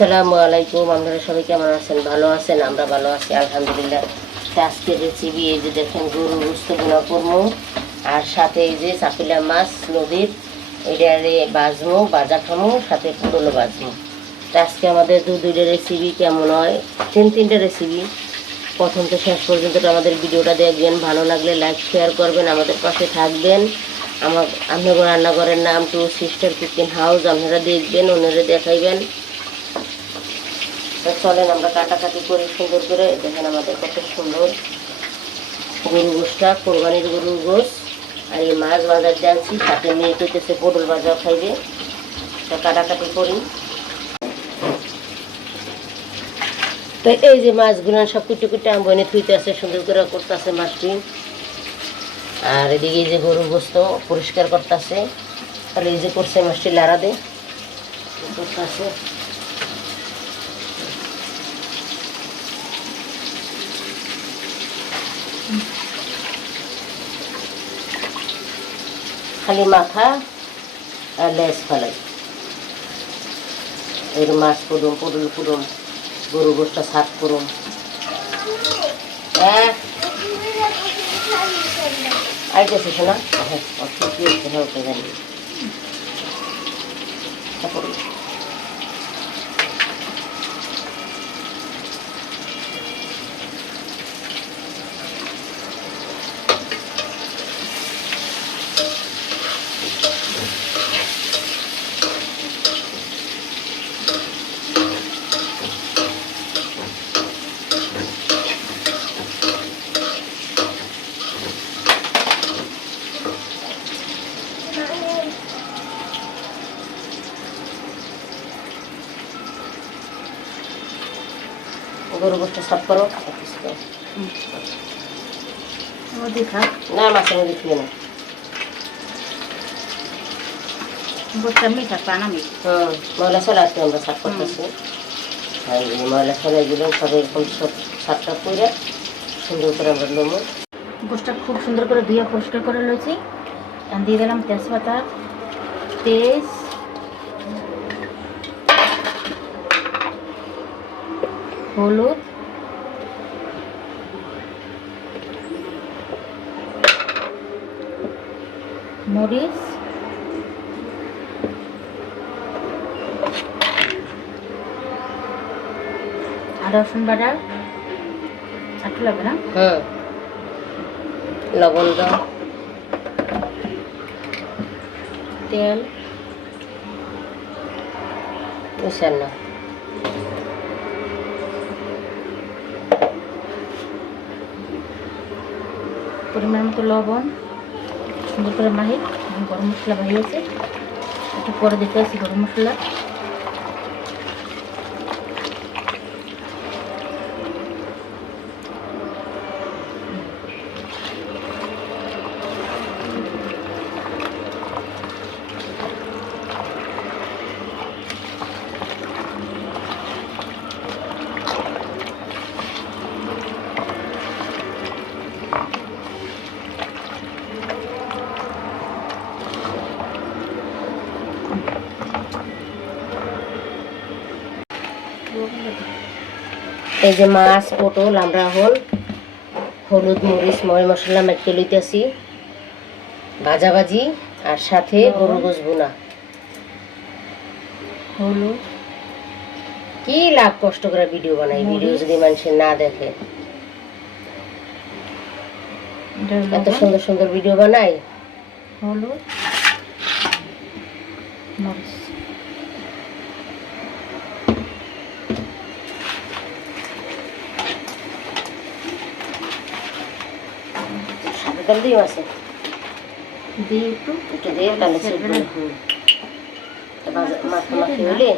আসসালামু আলাইকুম, আপনারা সবাই কেমন আছেন? ভালো আছেন? আমরা ভালো আছি, আলহামদুলিল্লাহ। তো আজকের রেসিপি এই যে দেখেন গরু গোস্ত গুঁড়া করব। আর সাথে এই যে চাপিলা মাছ, নদীর, এটারে বাজমো বাজা খামো, সাথে পুরনো বাজমো আজকে আমাদের দু দুইটা রেসিপি কেমন হয়? তিন তিনটে রেসিপি প্রথম তো শেষ পর্যন্ত আমাদের ভিডিওটা দেখবেন। ভালো লাগলে লাইক শেয়ার করবেন, আমাদের পাশে থাকবেন। আমার আপনার রান্নাঘরের নাম টু সিস্টার কুকিং হাউস আপনারা দেখবেন ওনারা দেখাইবেন। চলেন আমরা কাটাকাটি করি, সুন্দর করে, দেখেন আমাদের কত সুন্দর গরু গোষ্ঠটা কোরবানির গরুর গোস আর এই মাছ বাজার জানছি সাথে নিয়ে পেতেছে পটল বাজার খাইবে তো কাটাকাটি করি। তো এই যে মাছগুলো সব কুটে কুটে আমি বনে থুইতে আছে, সুন্দর করে করতেছে মাছটি। আর এদিকে যে গরুর গোস্ত পরিষ্কার করতেছে। তাহলে এই যে করছে মাছটি লাড়া দে। করতেছে। খালি মাথা আর লেজ ফেলাই। এর মাছ পুরুম পুরুল করুন গরু গোষ্ঠটা সাফ করুম হ্যাঁ? আইতেছে শোনা হ্যাঁ কি হচ্ছে হ্যাঁ ওকে জানি। গোষ্ঠটা সাফ করো। না মাছের মধ্যে খেয়ে না ময়লা চলে আমরা সাফ করতেছি। আর এই ময়লা চলে গেলে সব এরকম সব সাফটা করে সুন্দর করে আমরা নেব। গোষ্ঠটা খুব সুন্দর করে ধুয়ে পরিষ্কার করে আর দিয়ে দিলাম তেজপাতা তেজ হলুদ। মরিচ। আর রসুন বাটা। একটু লাগবে না? হুম। লবণ দাও। তেল। বুঝছেন না পরিমাণ মতো লবণ। সুন্দর করে মাহি গরম মশলা বাহিয়েছে একটু পরে দিতে আসি গরম মশলা। এই যে মাছ পটল আমরা হল হলুদ মরিচ ময় মশলা মেখে লইতেছি। ভাজাভাজি আর সাথে গরু গোস বোনা হলুদ। কি লাভ কষ্ট করে ভিডিও বানাই? ভিডিও যদি মানুষের না দেখে। এত সুন্দর সুন্দর ভিডিও বানাই। হলুদ। মরিচ। দিয়ে আছে দিয়ে একটু একটু দিয়ে তাহলে মাখা মাখি হলে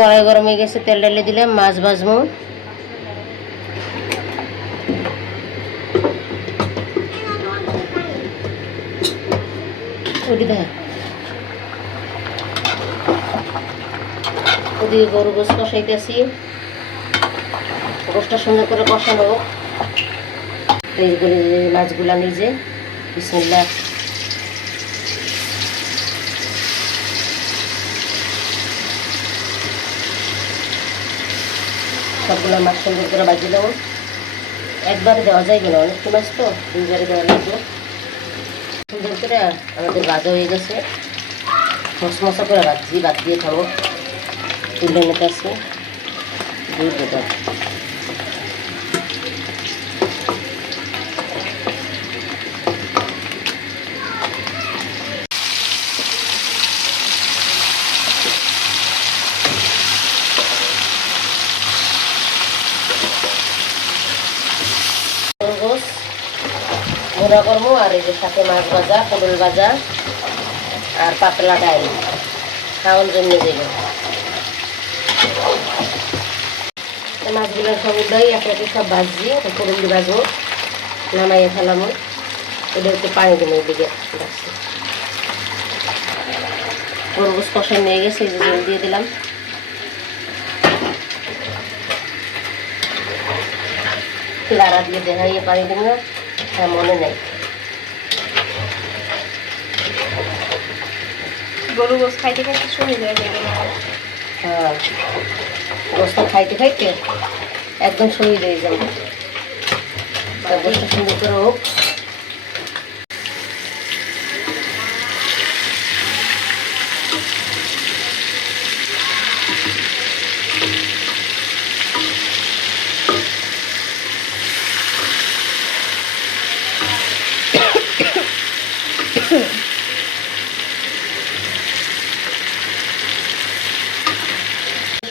কড়াই গরম হয়ে গেছে, তেল ডালে দিলে মাছ ভাজবো। গরু গোস কষাইতেছি। গোসটা সুন্দর করে কষানো মাছগুলা নিজে বিসমুল্লাহ। সবগুলো মাছ সুন্দর করে বাজি দেবো। একবারে দেওয়া যায় না অনেকটা মাছ তো, দুইবারে দেওয়া লাগবে। সুন্দর করে আমাদের ভাজা হয়ে গেছে। মশমশা করে ভাজছি বাদ দিয়ে খাব। তুলে নিতে আসছি দুধ বোতল মোড়া কর্ম আর এই যে সাথে মাছ ভাজা, পটল ভাজা আর পাতলা ডাল। খাওয়ার জন্য দেবে। মাছগুলো সব উঠাই, এক একে সব ভাজি পটল ভাজবো, নামাইয়ে ফেলামো ওটা একটু পানি দেবো ওইদিকে রাখছি কষা নিয়ে গেছে জল দিয়ে দিলাম। লাড়া দিয়ে দেখাইয়ে পানি না হ্যাঁ মনে নেই। গরু গোস খাইতে খাইতে শুনে যায় হ্যাঁ। গোস্ত খাইতে খাইতে একদম শরীর হয়ে যাবে গোস্ত সুন্দর করে হোক।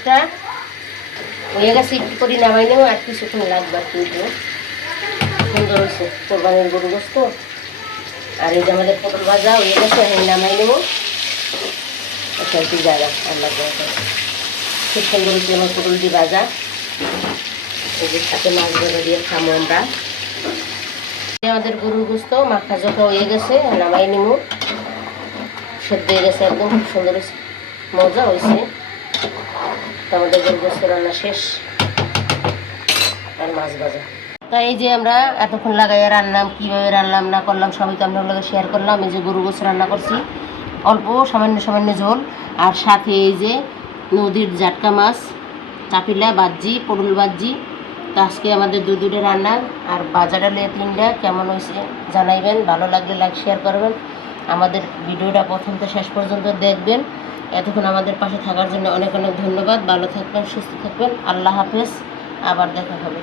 গোস্তটা হয়ে গেছে একটু করে নামাই নেব, আর কিছুক্ষণ লাগবে আর কিন্তু সুন্দর হয়েছে, কোরবানির গরু গোস্ত। আর এই যে আমাদের পটল ভাজা হয়ে গেছে আমি নামাই নেব। আচ্ছা একটু জায়গা আর লাগবে খুব সুন্দর হয়েছে আমার পটলটি ভাজা। এই যে সাথে মাছ ভাজা দিয়ে খামো আমরা। আমাদের গরুর গোস্ত, মাখা জোখা হয়ে গেছে, নামাই নেব। সেদ্ধ হয়ে গেছে একদম, খুব সুন্দর হয়েছে। মজা হয়েছে। তাই এই যে আমরা এতক্ষণ লাগাই রান্নাম, কীভাবে রান্নাম না করলাম, সবই তো আপনার লগে শেয়ার করলাম। এই যে গরু গোস্ত রান্না করছি। অল্প, সামান্য সামান্য ঝোল। আর সাথে এই যে নদীর জাটকা মাছ, চাপিলা বাজ্জি পটল বাজ্জি তো আজকে আমাদের দু দুটো রান্না। আর বাজারে তিনটা, কেমন হয়েছে জানাইবেন। ভালো লাগলে লাইক শেয়ার করবেন। আমাদের ভিডিওটা প্রথম তো শেষ পর্যন্ত দেখবেন। এতক্ষণ আমাদের পাশে থাকার জন্য অনেক অনেক ধন্যবাদ। ভালো থাকবেন, সুস্থ থাকবেন। আল্লাহ হাফেজ। আবার দেখা হবে।